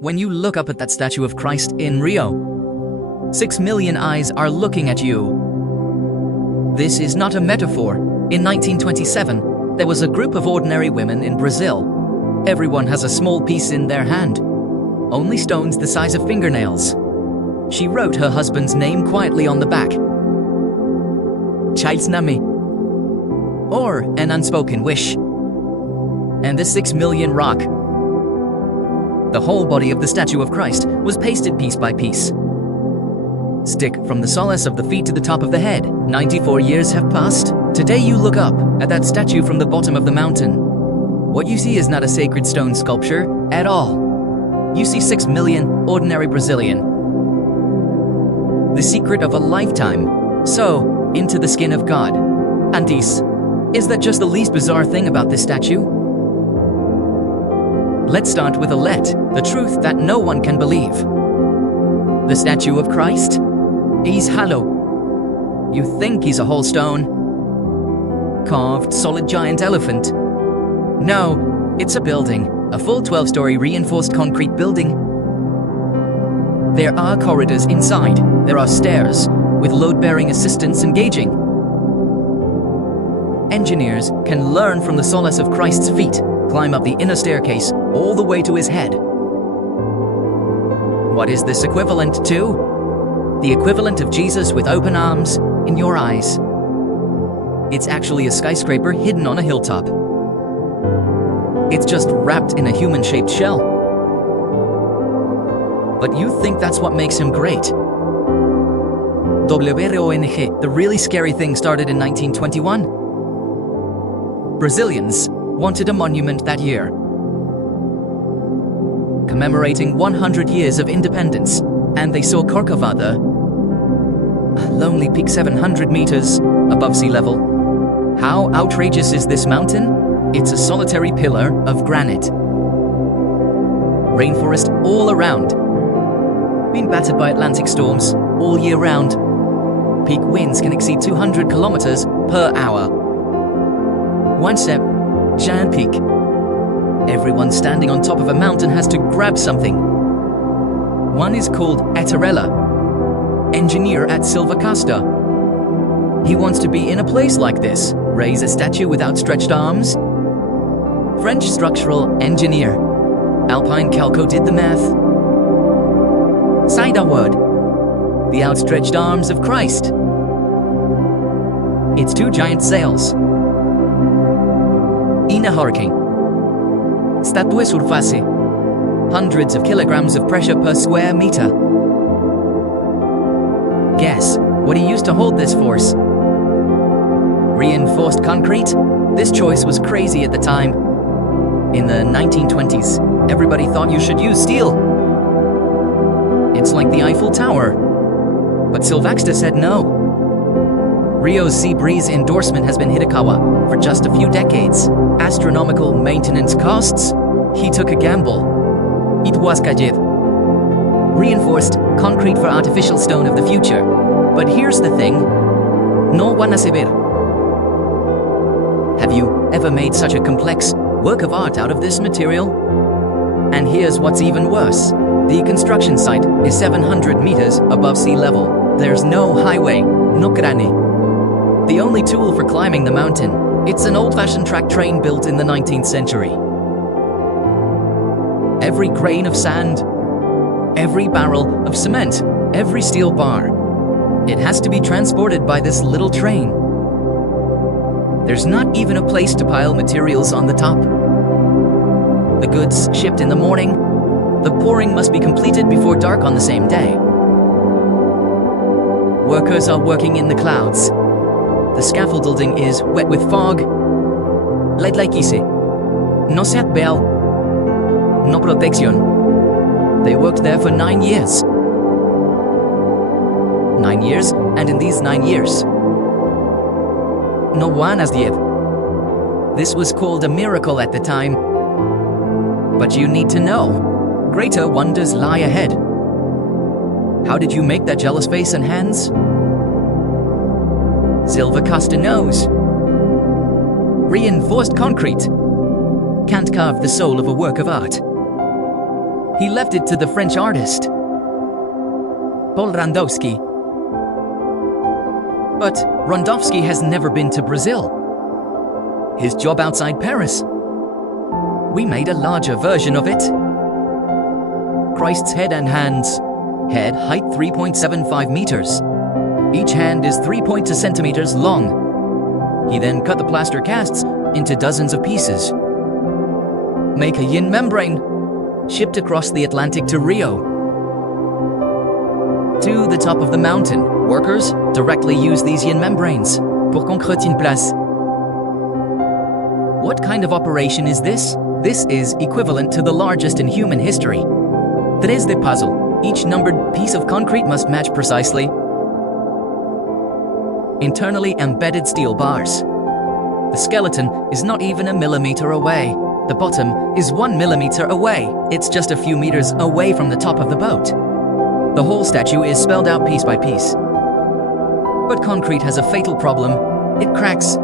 When you look up at that statue of Christ in Rio, 6 million eyes are looking at you. This is not a metaphor. In 1927, there was a group of ordinary women in Brazil. Everyone has a small piece in their hand, only stones the size of fingernails. She wrote her husband's name quietly on the back. Child's name, or an unspoken wish. And the 6 million rock. The whole body of the statue of Christ was pasted piece by piece. Stick from the solace of the feet to the top of the head. 94 years have passed. Today you look up at that statue from the bottom of the mountain. What you see is not a sacred stone sculpture at all. You see 6 million ordinary Brazilian. The secret of a lifetime. So, into the skin of God. Antis, is that just the least bizarre thing about this statue? Let's start with the truth that no one can believe. The statue of Christ? He's hollow. You think he's a whole stone? Carved, solid giant elephant. No, it's a building, a full 12-story reinforced concrete building. There are corridors inside. There are stairs, with load-bearing assistance engaging. Engineers can learn from the solace of Christ's feet, climb up the inner staircase all the way to his head. What is this equivalent to? The equivalent of Jesus with open arms in your eyes. It's actually a skyscraper hidden on a hilltop. It's just wrapped in a human-shaped shell. But you think that's what makes him great. WRONG, the really scary thing started in 1921. Brazilians wanted a monument that year, commemorating 100 years of independence, and they saw Corcovado, a lonely peak 700 meters above sea level. How outrageous is this mountain? It's a solitary pillar of granite. Rainforest all around, being battered by Atlantic storms all year round. Peak winds can exceed 200 kilometers per hour. One step, giant peak. Everyone standing on top of a mountain has to grab something. One is called Etarella, engineer at Silva Costa. He wants to be in a place like this, raise a statue with outstretched arms. French structural engineer, Alpine Calco did the math. Side word, the outstretched arms of Christ. It's 2 giant sails. In a hurricane. Statue surface. Hundreds of kilograms of pressure per square meter. Guess what he used to hold this force? Reinforced concrete? This choice was crazy at the time. In the 1920s, everybody thought you should use steel. It's like the Eiffel Tower. But Silvaxta said no. Rio's sea breeze endorsement has been Hitakawa for just a few decades. Astronomical maintenance costs? He took a gamble. It was Kajid. Reinforced concrete for artificial stone of the future. But here's the thing. No one a saber. Have you ever made such a complex work of art out of this material? And here's what's even worse. The construction site is 700 meters above sea level. There's no highway, no krani. The only tool for climbing the mountain, it's an old-fashioned track train built in the 19th century. Every grain of sand, every barrel of cement, every steel bar, it has to be transported by this little train. There's not even a place to pile materials on the top. The goods shipped in the morning, the pouring must be completed before dark on the same day. Workers are working in the clouds. The scaffolding is wet with fog. Light like easy. No set bell. No protection. They worked there for 9 years. 9 years, and in these 9 years, no one has yet. This was called a miracle at the time. But you need to know, greater wonders lie ahead. How did you make that jealous face and hands? Silva Costa knows. Reinforced concrete can't carve the soul of a work of art. He left it to the French artist, Paul Randowski. But Randowski has never been to Brazil. His job outside Paris. We made a larger version of it. Christ's head and hands. Head height 3.75 meters. Each hand is 3.2 centimeters long. He then cut the plaster casts into dozens of pieces. Make a yin membrane, shipped across the Atlantic to Rio. To the top of the mountain, workers directly use these yin membranes pour concrete une place. What kind of operation is this? This is equivalent to the largest in human history. Tres de puzzle. Each numbered piece of concrete must match precisely. Internally embedded steel bars. The skeleton is not even a millimeter away. The bottom is 1 millimeter away. It's just a few meters away from the top of the boat. The whole statue is spelled out piece by piece. But concrete has a fatal problem. It cracks.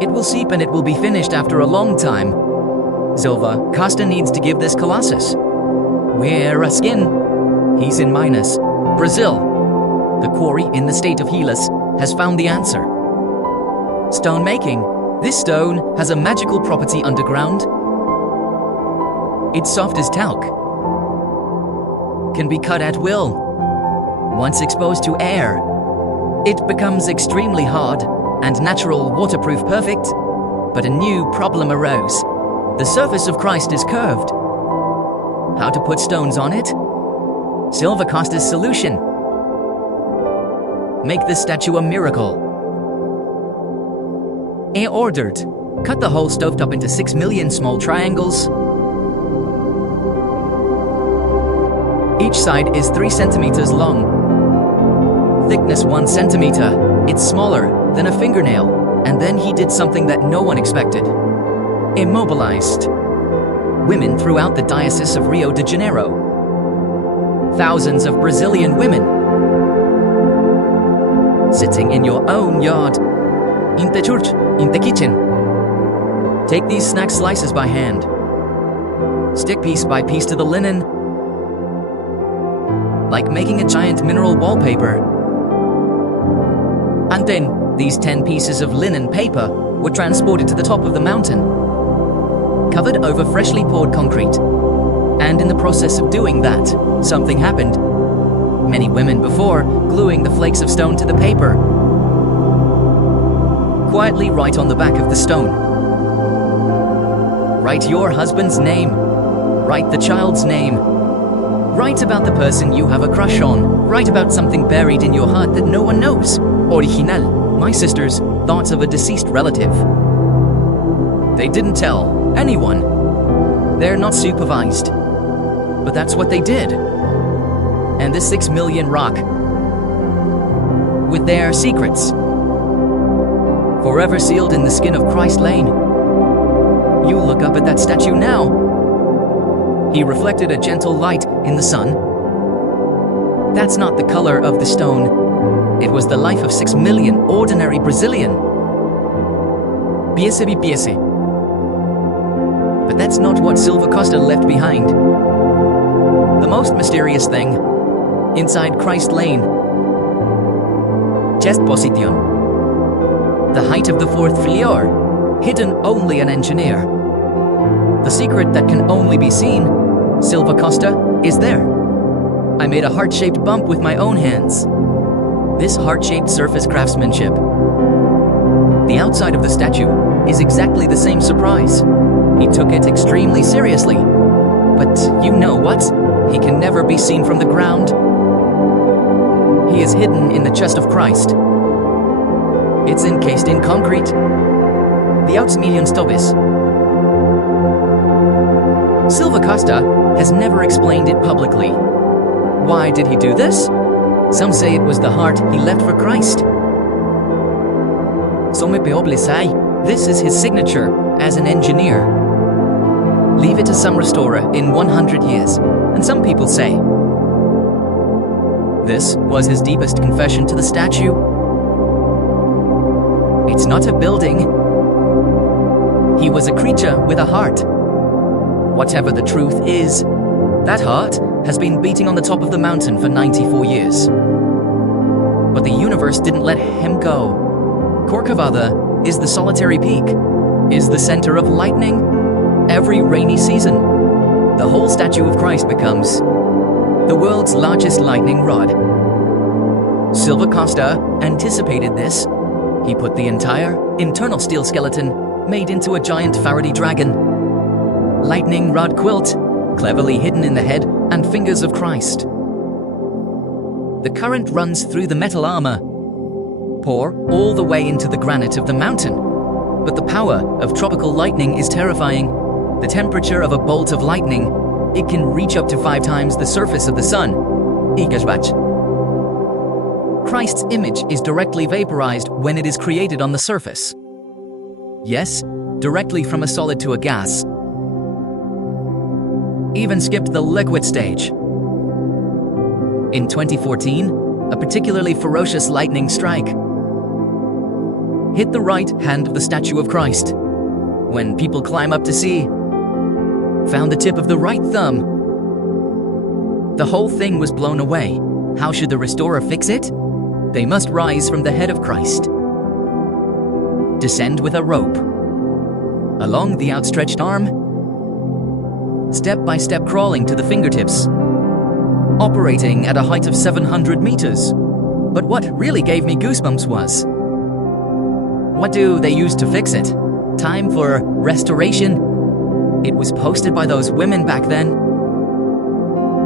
It will seep and it will be finished after a long time. Silva Costa needs to give this colossus. Where a skin? He's in Minas, Brazil. The quarry in the state of Hellas has found the answer. Stone making. This stone has a magical property underground. It's soft as talc. Can be cut at will. Once exposed to air, it becomes extremely hard and natural, waterproof, perfect. But a new problem arose. The surface of Christ is curved. How to put stones on it? Silva Costa's solution. Make this statue a miracle. He ordered, cut the whole stovetop into 6 million small triangles. Each side is 3 centimeters long. Thickness 1 centimeter. It's smaller than a fingernail. And then he did something that no one expected. Immobilized women throughout the Diocese of Rio de Janeiro. Thousands of Brazilian women. Sitting in your own yard. In the church, in the kitchen. Take these snack slices by hand. Stick piece by piece to the linen. Like making a giant mineral wallpaper. And then, these 10 pieces of linen paper were transported to the top of the mountain, covered over freshly poured concrete. And in the process of doing that, something happened. Many women before gluing the flakes of stone to the paper. Quietly write on the back of the stone. Write your husband's name. Write the child's name. Write about the person you have a crush on. Write about something buried in your heart that no one knows. Original, my sister's thoughts of a deceased relative. They didn't tell anyone. They're not supervised. But that's what they did. And this 6 million rock, with their secrets, forever sealed in the skin of Christ Lane. You look up at that statue now. He reflected a gentle light in the sun. That's not the color of the stone. It was the life of 6 million ordinary Brazilian. Piece by piece. But that's not what Silva Costa left behind. The most mysterious thing, inside Christ Lane. Chest position. The height of the 4th floor, hidden only an engineer. The secret that can only be seen, Silva Costa, is there. I made a heart-shaped bump with my own hands. This heart-shaped surface craftsmanship. The outside of the statue is exactly the same surprise. He took it extremely seriously. But you know what? He can never be seen from the ground. He is hidden in the chest of Christ. It's encased in concrete. The Outsmillion Stobis. Silva Costa has never explained it publicly. Why did he do this? Some say it was the heart he left for Christ. Some people say this is his signature as an engineer. Leave it to some restorer in 100 years, and some people say this was his deepest confession to the statue. It's not a building. He was a creature with a heart. Whatever the truth is, That heart has been beating on the top of the mountain for 94 years. But the universe didn't let him go. Corcovado is the solitary peak, is the center of lightning. Every rainy season, the whole statue of Christ becomes the world's largest lightning rod. Silva Costa anticipated this. He put the entire internal steel skeleton made into a giant Faraday dragon. Lightning rod quilt, cleverly hidden in the head and fingers of Christ. The current runs through the metal armor, pour all the way into the granite of the mountain. But the power of tropical lightning is terrifying. The temperature of a bolt of lightning, it can reach up to 5 times the surface of the sun. Christ's image is directly vaporized when it is created on the surface. Yes, directly from a solid to a gas. Even skipped the liquid stage. In 2014, a particularly ferocious lightning strike hit the right hand of the statue of Christ. When people climb up to see, found the tip of the right thumb. The whole thing was blown away. How should the restorer fix it? They must rise from the head of Christ, descend with a rope along the outstretched arm, step by step crawling to the fingertips, operating at a height of 700 meters. But what really gave me goosebumps was, what do they use to fix it? Time for restoration? It was posted by those women back then.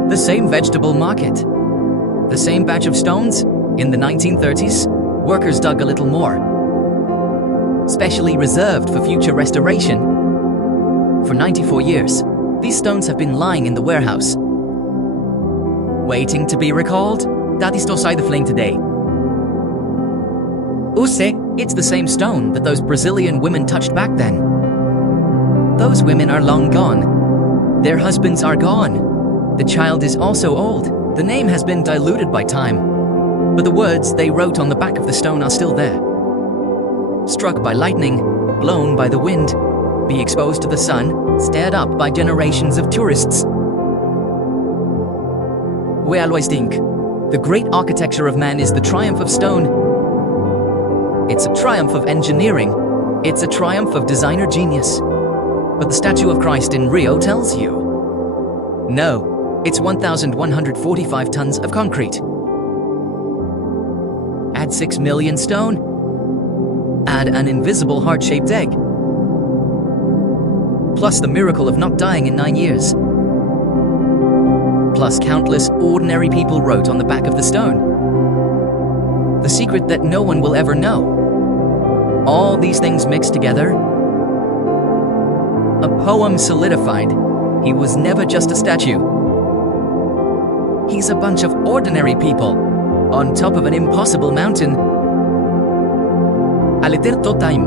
The same vegetable market, the same batch of stones. In the 1930s, workers dug a little more, specially reserved for future restoration. For 94 years, these stones have been lying in the warehouse, waiting to be recalled. Dati sto sai the flame today. Use, it's the same stone that those Brazilian women touched back then. Those women are long gone. Their husbands are gone. The child is also old. The name has been diluted by time. But the words they wrote on the back of the stone are still there. Struck by lightning, blown by the wind, be exposed to the sun, stared up by generations of tourists. We always think, the great architecture of man is the triumph of stone. It's a triumph of engineering. It's a triumph of designer genius. But the statue of Christ in Rio tells you, no, it's 1,145 tons of concrete. Add 6 million stone. Add an invisible heart-shaped egg. Plus the miracle of not dying in 9 years. Plus countless ordinary people wrote on the back of the stone. The secret that no one will ever know. All these things mixed together. A poem solidified. He was never just a statue. He's a bunch of ordinary people on top of an impossible mountain. Aliterto time.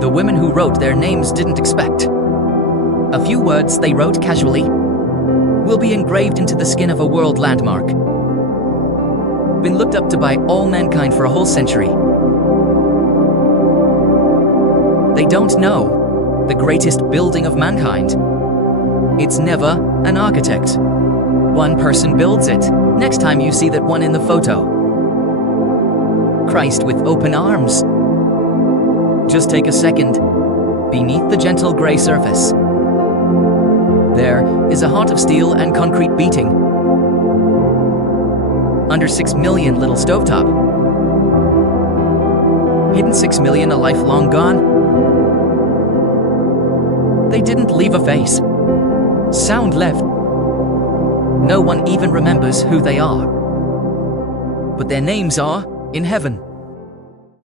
The women who wrote their names didn't expect. A few words they wrote casually will be engraved into the skin of a world landmark. Been looked up to by all mankind for a whole century. They don't know the greatest building of mankind. It's never an architect. One person builds it. Next time you see that one in the photo. Christ with open arms. Just take a second. Beneath the gentle gray surface, there is a heart of steel and concrete beating. Under 6 million little stovetop. Hidden 6 million a life long gone. They didn't leave a face. Sound left. No one even remembers who they are. But their names are in heaven.